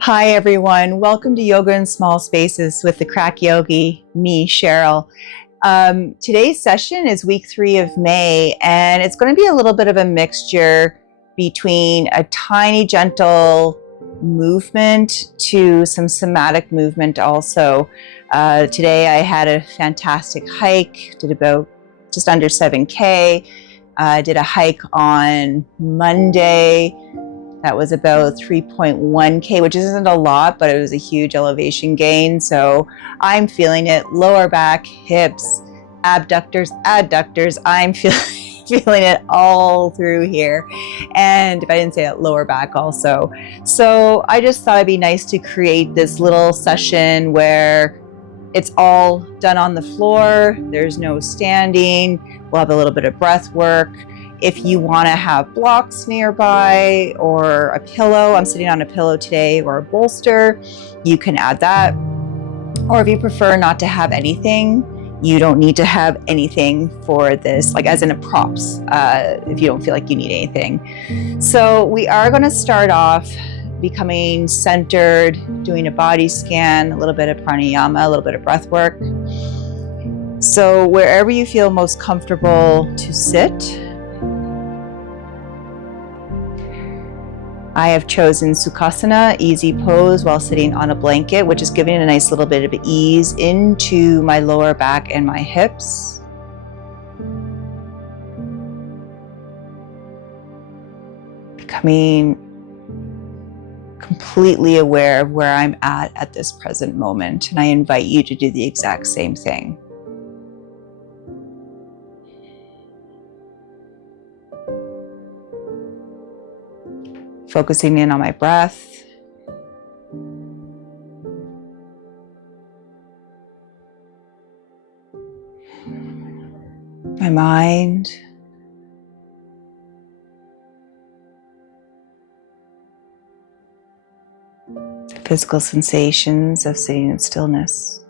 Hi everyone, welcome to Yoga in Small Spaces with the Crack Yogi, me, Cheryl. Today's session is week 3 of May, and it's going to be a little bit of a mixture between a tiny gentle movement to some somatic movement also. Today I had a fantastic hike, did about just under 7K. I did a hike on Monday. That was about 3.1K, which isn't a lot, but it was a huge elevation gain. So I'm feeling it. Lower back, hips, abductors, adductors. I'm feeling it all through here. And if I didn't say that, lower back also. So I just thought it'd be nice to create this little session where it's all done on the floor. There's no standing. We'll have a little bit of breath work. If you want to have blocks nearby or a pillow, I'm sitting on a pillow today, or a bolster, you can add that. Or if you prefer not to have anything, you don't need to have anything for this, like as in a props, if you don't feel like you need anything. So we are going to start off becoming centered, doing a body scan, a little bit of pranayama, a little bit of breath work. So wherever you feel most comfortable to sit, I have chosen Sukhasana, easy pose while sitting on a blanket, which is giving a nice little bit of ease into my lower back and my hips. Becoming completely aware of where I'm at this present moment, and I invite you to do the exact same thing. Focusing in on my breath. My mind. The physical sensations of sitting in stillness.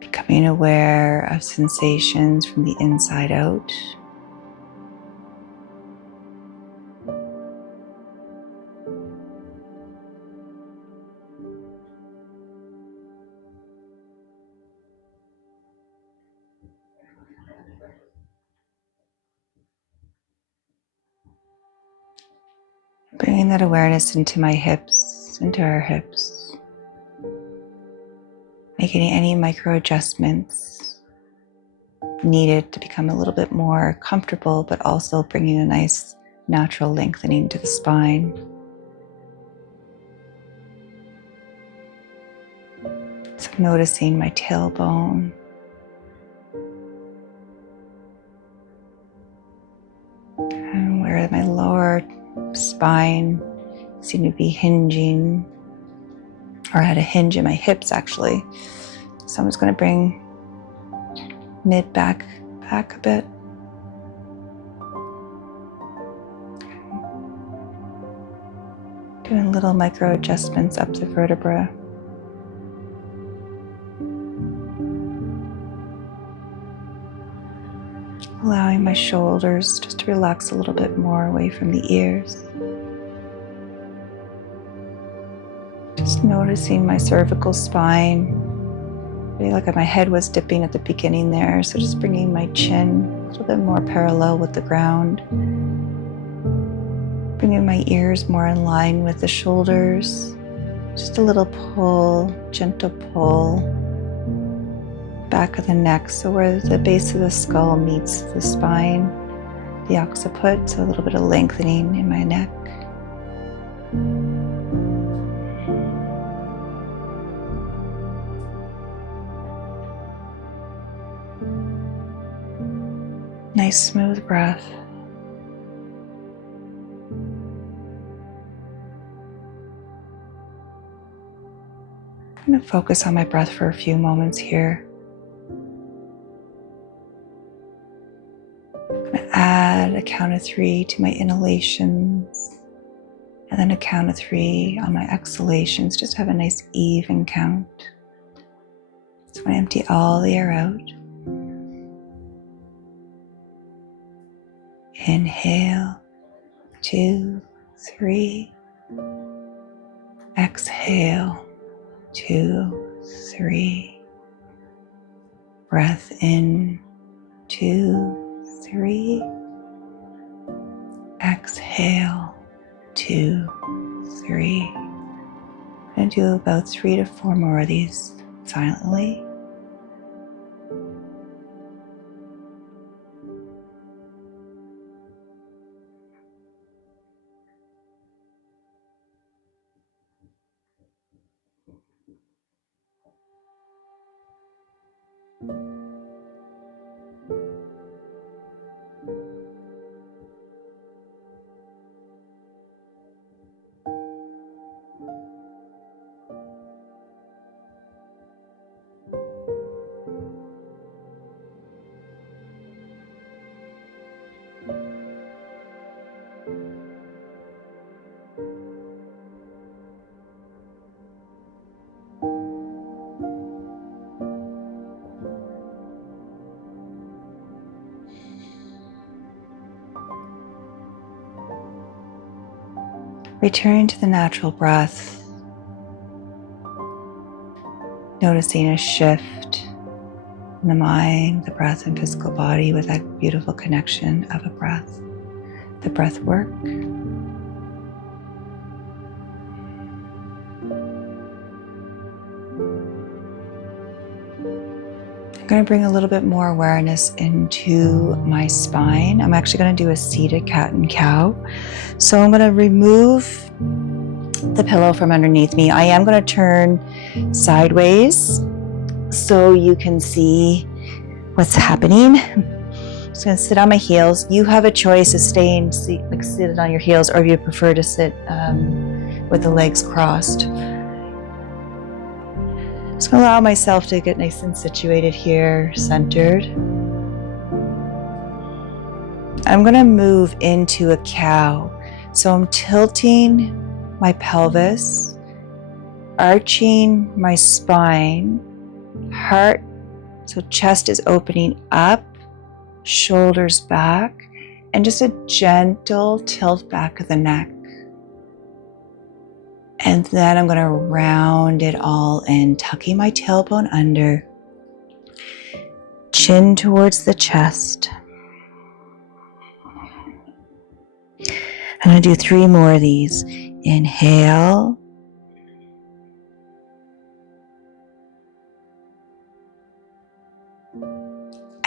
Becoming aware of sensations from the inside out. Bringing that awareness into my hips, into our hips. Making any micro adjustments needed to become a little bit more comfortable, but also bringing a nice natural lengthening to the spine. So I'm noticing my tailbone. And where my lower spine seemed to be hinging, or I had a hinge in my hips actually. So I'm just going to bring mid back a bit. Doing little micro adjustments up the vertebra. Allowing my shoulders just to relax a little bit more away from the ears. Just noticing my cervical spine. I feel like my head was dipping at the beginning there, so just bringing my chin a little bit more parallel with the ground. Bringing my ears more in line with the shoulders. Just a little pull, gentle pull. Back of the neck, so where the base of the skull meets the spine, the occiput, so a little bit of lengthening in my neck. Nice smooth breath. I'm going to focus on my breath for a few moments here. Add a count of 3 to my inhalations, and then a count of 3 on my exhalations. Just have a nice even count. So I empty all the air out. Inhale, 2, 3. Exhale, 2, 3. Breath in, 2, 3. Exhale, 2, 3. I'm going to do about 3 to 4 more of these silently. Return to the natural breath, noticing a shift in the mind, the breath, and physical body with that beautiful connection of a breath. The breath work. I'm going to bring a little bit more awareness into my spine. I'm actually going to do a seated cat and cow. So I'm going to remove the pillow from underneath me. I am going to turn sideways so you can see what's happening. I'm just going to sit on my heels. You have a choice of staying seated on your heels, or if you prefer to sit with the legs crossed. Just going to allow myself to get nice and situated here, centered. I'm going to move into a cow. So I'm tilting my pelvis, arching my spine, heart, so chest is opening up, shoulders back, and just a gentle tilt back of the neck. And then I'm going to round it all in, tucking my tailbone under, chin towards the chest. I'm going to do 3 more of these. Inhale.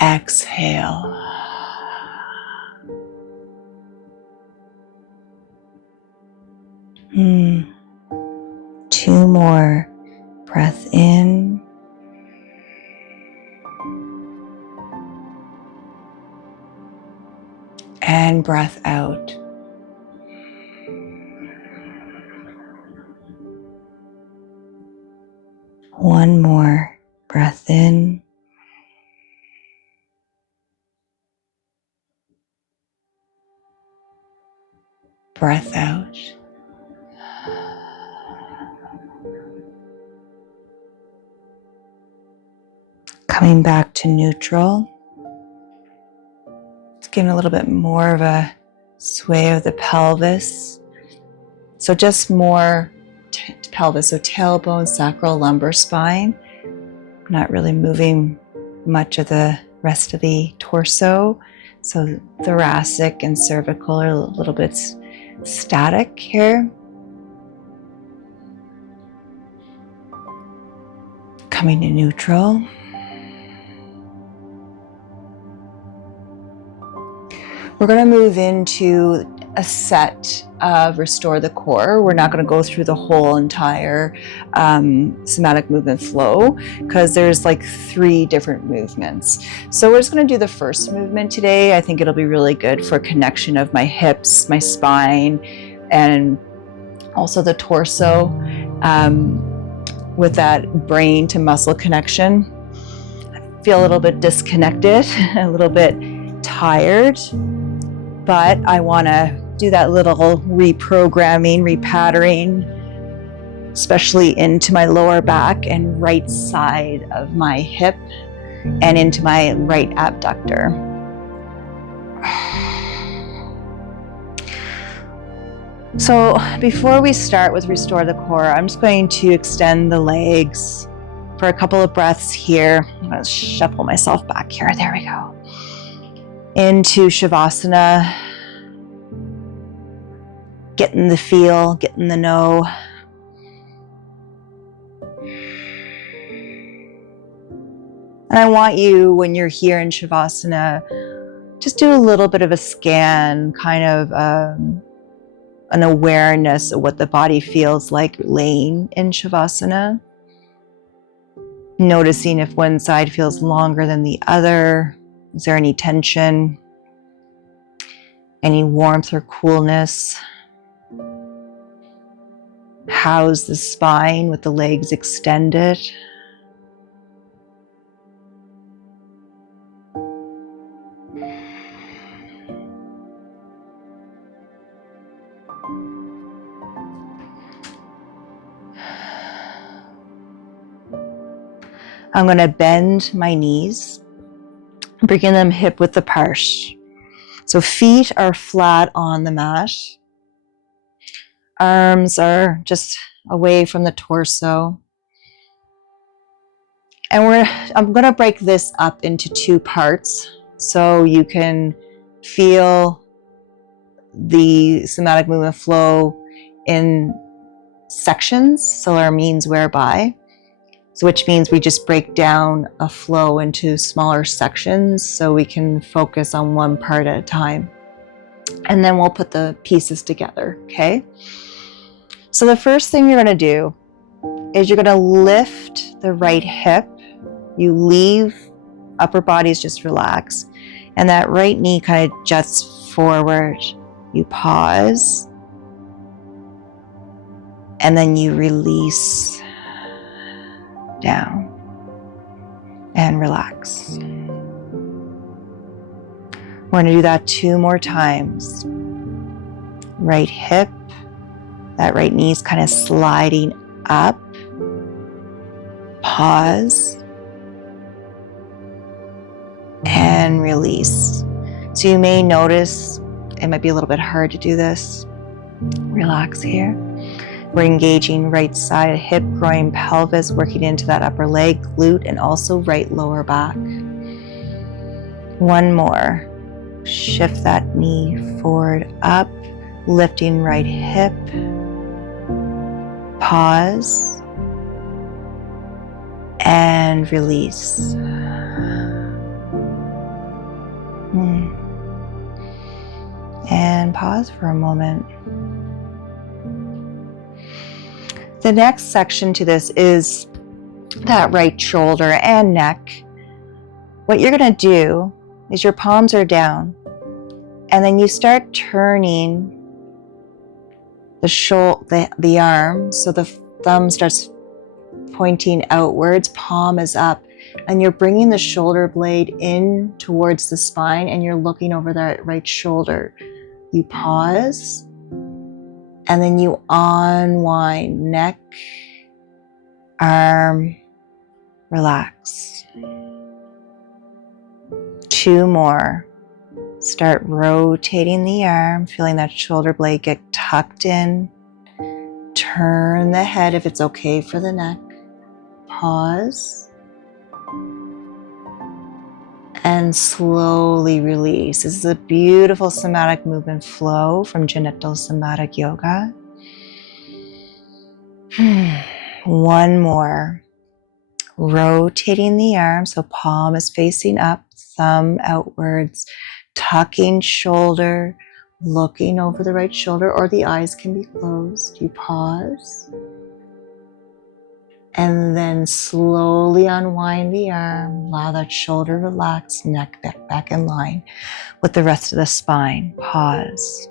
Exhale. Two more. Breath in. And breath out. One more. Breath in. Breath out. Coming back to neutral. It's giving a little bit more of a sway of the pelvis. So just more pelvis, so tailbone, sacral, lumbar spine. Not really moving much of the rest of the torso. So thoracic and cervical are a little bit static here. Coming to neutral. We're going to move into a set of Restore the Core. We're not going to go through the whole entire somatic movement flow because there's like 3 different movements. So we're just going to do the first movement today. I think it'll be really good for connection of my hips, my spine, and also the torso with that brain to muscle connection. I feel a little bit disconnected, a little bit tired, but I want to do that little reprogramming, repatterning, especially into my lower back and right side of my hip and into my right abductor. So before we start with Restore the Core, I'm just going to extend the legs for a couple of breaths here. I'm going to shuffle myself back here. There we go. Into Shavasana. Getting the feel, getting the know. And I want you, when you're here in Shavasana, just do a little bit of a scan, kind of an awareness of what the body feels like laying in Shavasana. Noticing if one side feels longer than the other. Is there any tension? Any warmth or coolness? How's the spine with the legs extended? I'm going to bend my knees, bringing them hip width apart. So feet are flat on the mat. Arms are just away from the torso. And I'm going to break this up into two parts so you can feel the somatic movement flow in sections, solar means whereby. So which means we just break down a flow into smaller sections so we can focus on one part at a time. And then we'll put the pieces together, okay? So the first thing you're going to do is you're going to lift the right hip. You leave upper body's just relax. And that right knee kind of juts forward. You pause. And then you release down and relax. We're going to do that 2 more times. Right hip, that right knee is kind of sliding up. Pause and release. So you may notice it might be a little bit hard to do this. Relax here. We're engaging right side, hip, groin, pelvis, working into that upper leg, glute, and also right lower back. 1 more. Shift that knee forward, up, lifting right hip. Pause. And release. And pause for a moment. The next section to this is that right shoulder and neck. What you're going to do is your palms are down, and then you start turning the arm, so the thumb starts pointing outwards, palm is up, and you're bringing the shoulder blade in towards the spine, and you're looking over that right shoulder. You pause. And then you unwind, neck, arm, relax. 2 more. Start rotating the arm, feeling that shoulder blade get tucked in. Turn the head if it's okay for the neck. Pause. And slowly release. This is a beautiful somatic movement flow from Gentle Somatic Yoga. 1 more. Rotating the arm, so palm is facing up, thumb outwards, tucking shoulder, looking over the right shoulder, or the eyes can be closed. You pause. And then slowly unwind the arm, allow that shoulder relax, neck back in line with the rest of the spine. Pause.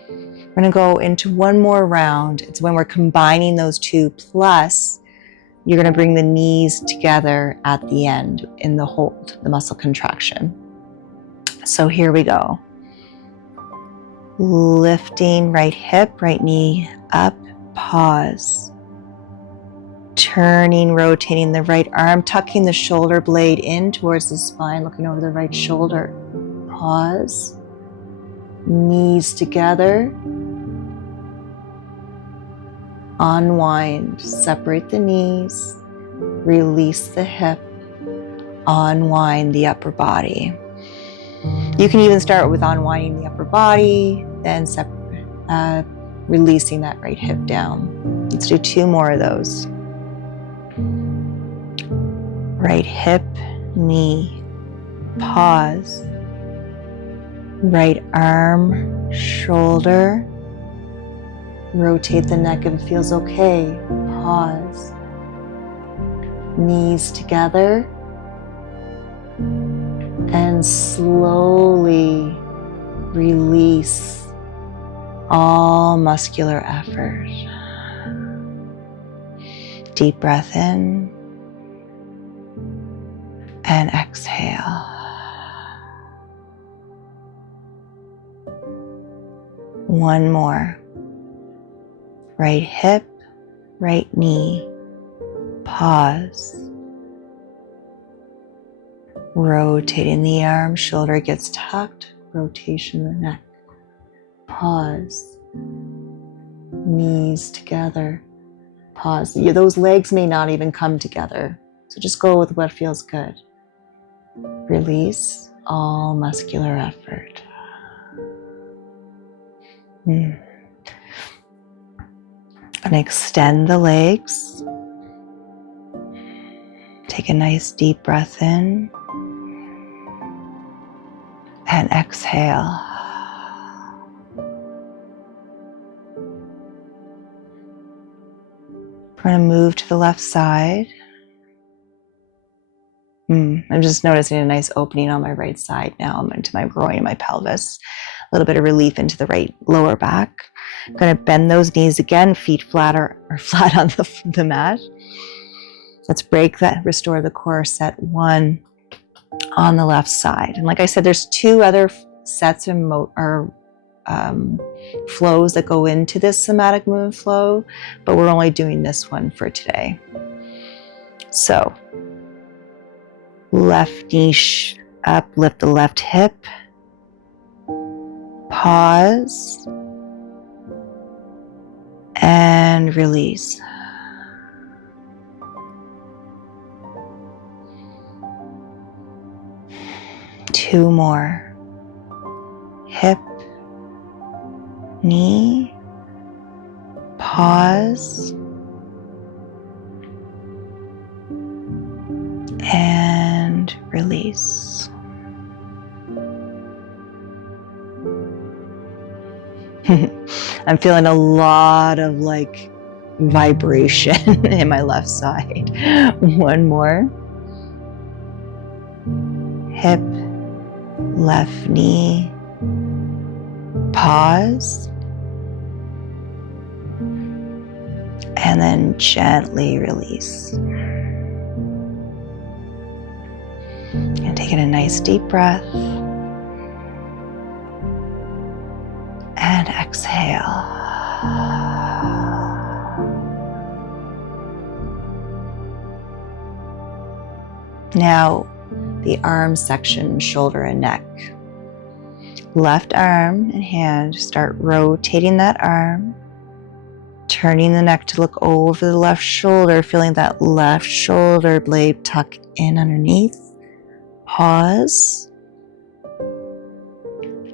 We're going to go into 1 more round. It's when we're combining those 2, plus you're going to bring the knees together at the end in the hold, the muscle contraction. So here we go. Lifting right hip, right knee up, pause. Turning, rotating the right arm, tucking the shoulder blade in towards the spine, looking over the right shoulder. Pause. Knees together. Unwind. Separate the knees. Release the hip. Unwind the upper body. You can even start with unwinding the upper body, then releasing that right hip down. Let's do 2 more of those. Right hip, knee, pause. Right arm, shoulder. Rotate the neck if it feels okay. Pause. Knees together. And slowly release all muscular effort. Deep breath in and exhale. One more. Right hip, right knee. Pause. Rotating the arm, shoulder gets tucked. Rotation of the neck. Pause. Knees together. Pause. Those legs may not even come together, so just go with what feels good. Release all muscular effort. And extend the legs. Take a nice deep breath in and exhale. We're going to move to the left side. I'm just noticing a nice opening on my right side now. I'm into my groin and my pelvis. A little bit of relief into the right lower back. I'm going to bend those knees again, feet flat or flat on the mat. Let's break that, restore the core, set 1 on the left side. And like I said, there's 2 other sets of flows that go into this somatic movement flow, but we're only doing this one for today. So, left knee up, lift the left hip. Pause. And release. Two more. Hip, knee, pause, and release. I'm feeling a lot of vibration in my left side. One more. Hip, left knee, pause, and then gently release. And taking a nice deep breath. And exhale. Now, the arm section, shoulder and neck. Left arm and hand, start rotating that arm, turning the neck to look over the left shoulder, feeling that left shoulder blade tuck in underneath. Pause.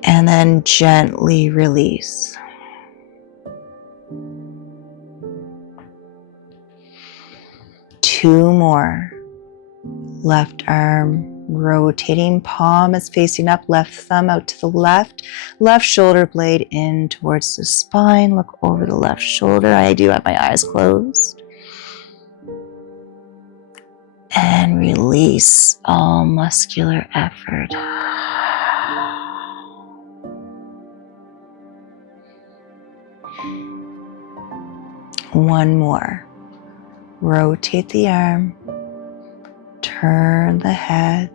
And then gently release. Two more. Left arm rotating, palm is facing up, left thumb out to the left, left shoulder blade in towards the spine. Look over the left shoulder. I do have my eyes closed. And release all muscular effort. One more. Rotate the arm. Turn the head,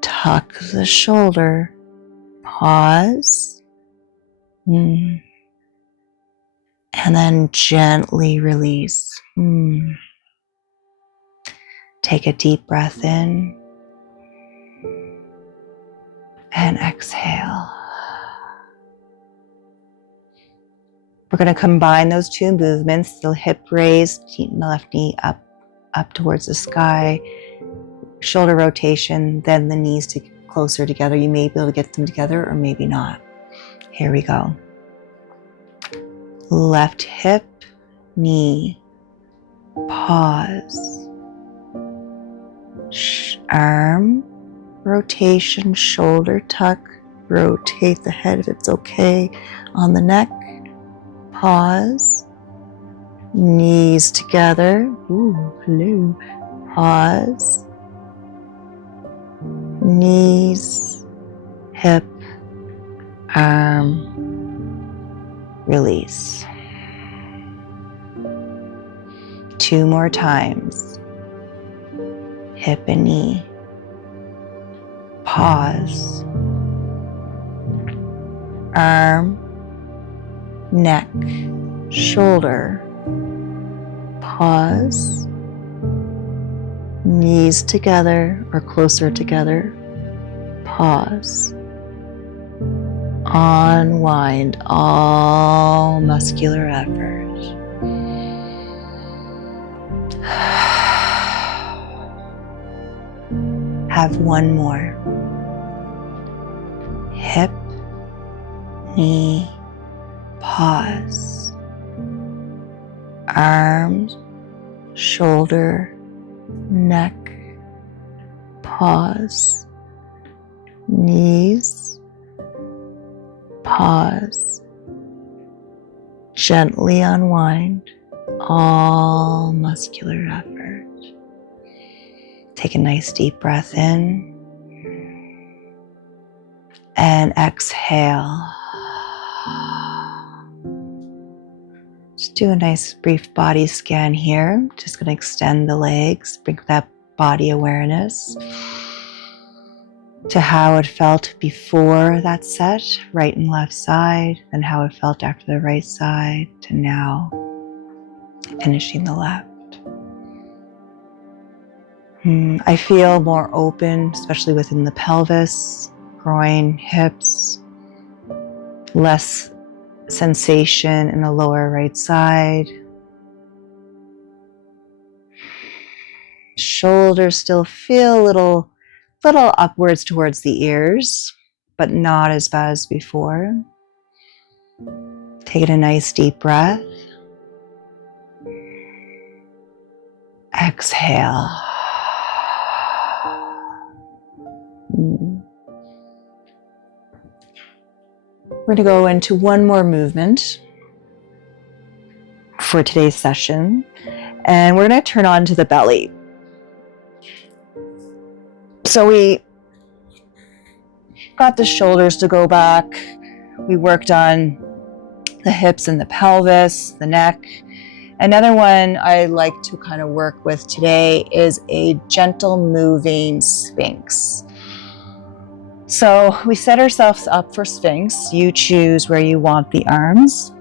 tuck the shoulder, pause, and then gently release. Take a deep breath in and exhale. We're going to combine those two movements, the hip raise, the left knee up towards the sky, shoulder rotation, then the knees to closer together. You may be able to get them together or maybe not. Here we go. Left hip, knee, pause. Arm rotation, shoulder tuck, rotate the head if it's okay on the neck. Pause. Knees together. Ooh, hello. Pause. Knees, hip, arm, release. 2 more times. Hip and knee. Pause. Arm, neck, shoulder. Pause. Knees together or closer together. Pause. Unwind all muscular effort. Have one more. Hip, knee, pause. Arms, shoulder, neck, pause. Knees, pause. Gently unwind all muscular effort. Take a nice deep breath in and exhale. Just do a nice brief body scan here. Just going to extend the legs, bring that body awareness to how it felt before that set, right and left side, and how it felt after the right side, to now finishing the left. I feel more open, especially within the pelvis, groin, hips, less sensation in the lower right side. Shoulders still feel a little upwards towards the ears, but not as bad as before. Take a nice deep breath. Exhale. We're going to go into one more movement for today's session, and we're going to turn on to the belly. So we got the shoulders to go back. We worked on the hips and the pelvis, the neck. Another one I like to kind of work with today is a gentle moving Sphinx. So we set ourselves up for Sphinx. You choose where you want the arms.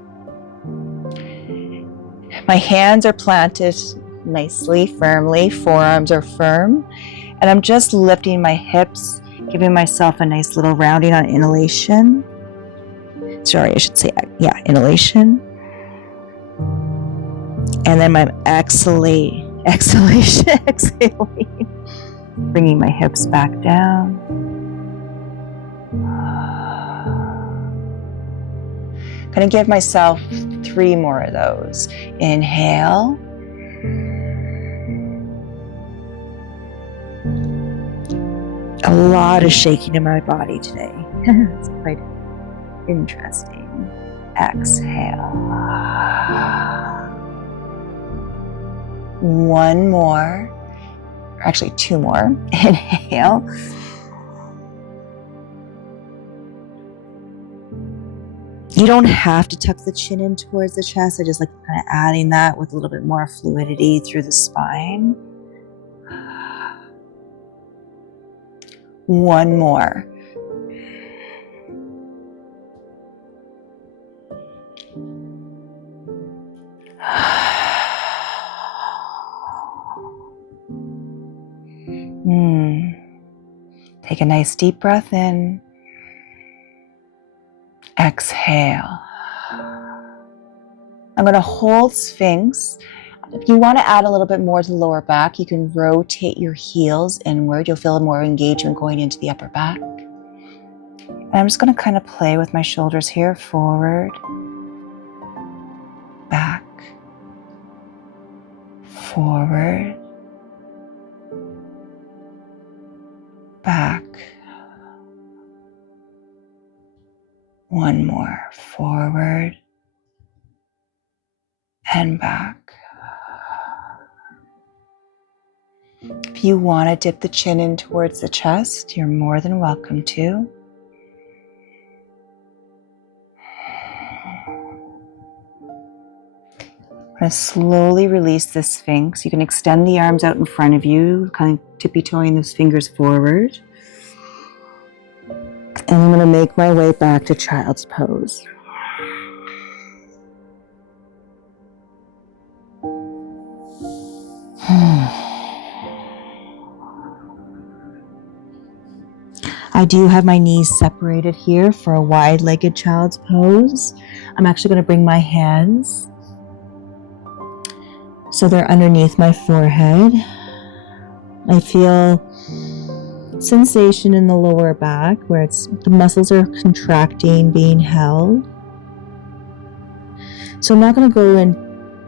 My hands are planted nicely, firmly. Forearms are firm. And I'm just lifting my hips, giving myself a nice little rounding on inhalation. Sorry, I should say, inhalation. And then my exhalation, exhaling, bringing my hips back down. Gonna give myself 3 more of those. Inhale. A lot of shaking in my body today. It's quite interesting. Exhale. 1 more, or actually 2 more. Inhale. You don't have to tuck the chin in towards the chest. I just like kind of adding that with a little bit more fluidity through the spine. 1 more. Take a nice deep breath in. Exhale. I'm going to hold Sphinx. If you want to add a little bit more to the lower back, you can rotate your heels inward. You'll feel more engagement going into the upper back. And I'm just going to kind of play with my shoulders here. Forward, back, forward, back. One more. Forward and back. If you want to dip the chin in towards the chest, you're more than welcome to. I'm going to slowly release the Sphinx. You can extend the arms out in front of you, kind of tippy-toeing those fingers forward. And I'm going to make my way back to child's pose. I do have my knees separated here for a wide-legged child's pose. I'm actually going to bring my hands so they're underneath my forehead. I feel sensation in the lower back where the muscles are contracting, being held. So I'm not going to go in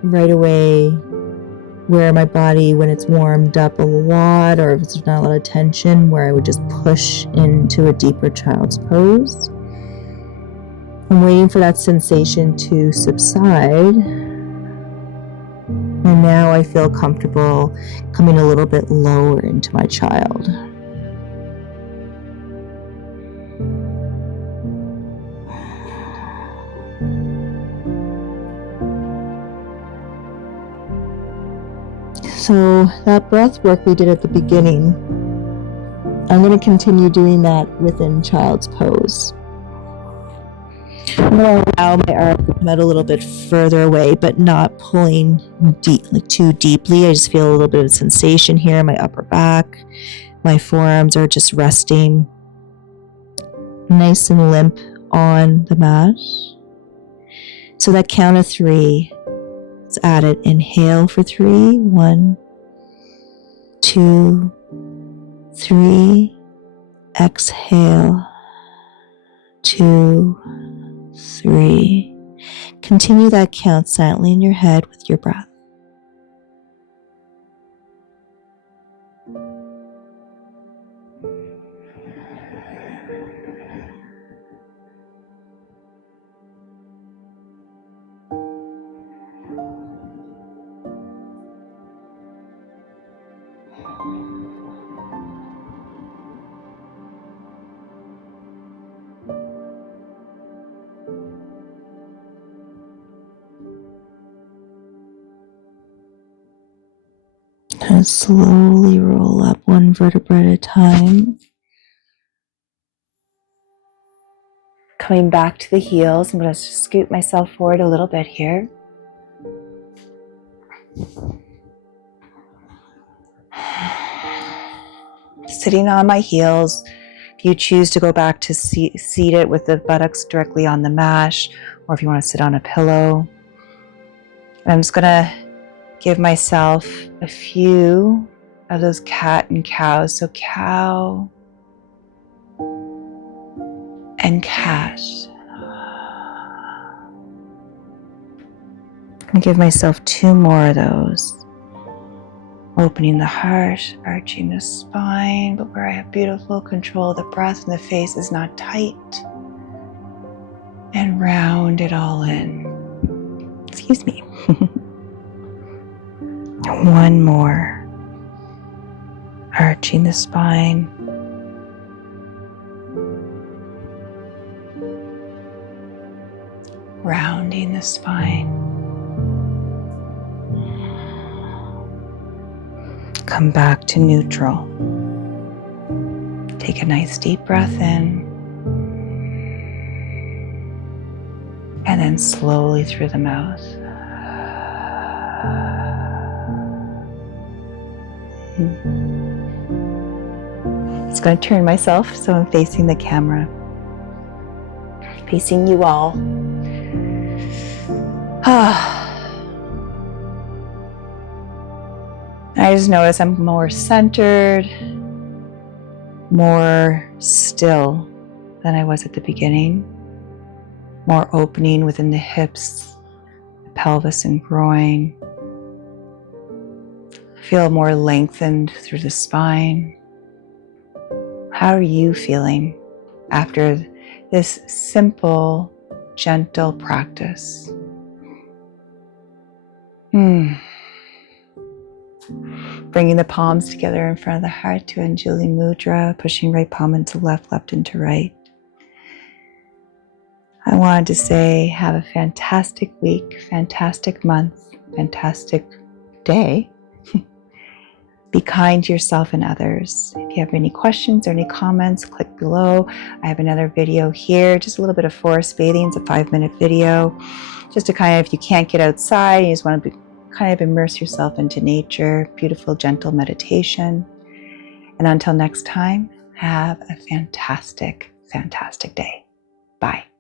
right away where my body, when it's warmed up a lot or if there's not a lot of tension, where I would just push into a deeper child's pose. I'm waiting for that sensation to subside. And now I feel comfortable coming a little bit lower into my child. So that breath work we did at the beginning, I'm going to continue doing that within child's pose. I'm going to allow my arms to come out a little bit further away, but not pulling deep, like too deeply. I just feel a little bit of sensation here in my upper back. My forearms are just resting nice and limp on the mat. So that count of 3, let's add it. Inhale for 3. 1, 2, 3. Exhale. 2, 3. Continue that count silently in your head with your breath. And slowly roll up one vertebra at a time. Coming back to the heels, I'm going to scoot myself forward a little bit here. Sitting on my heels. If you choose to go back to seated with the buttocks directly on the mat, or if you want to sit on a pillow. I'm just going to give myself a few of those cat and cows. So cow and cat. I'm going to give myself 2 more of those. Opening the heart, arching the spine, but where I have beautiful control of the breath and the face is not tight. And round it all in. Excuse me. 1 more. Arching the spine. Rounding the spine. Come back to neutral. Take a nice deep breath in. And then slowly through the mouth. just going to turn myself so I'm facing the camera, facing you all. I just notice I'm more centered, more still than I was at the beginning, more opening within the hips, the pelvis and groin. Feel more lengthened through the spine. How are you feeling after this simple, gentle practice? Bringing the palms together in front of the heart to Anjali Mudra, pushing right palm into left, left into right. I wanted to say have a fantastic week, fantastic month, fantastic day. Be kind to yourself and others. If you have any questions or any comments, click below. I have another video here, just a little bit of forest bathing. It's a 5-minute video, just to kind of, if you can't get outside, you just want to kind of immerse yourself into nature, beautiful, gentle meditation. And until next time, have a fantastic, fantastic day. Bye.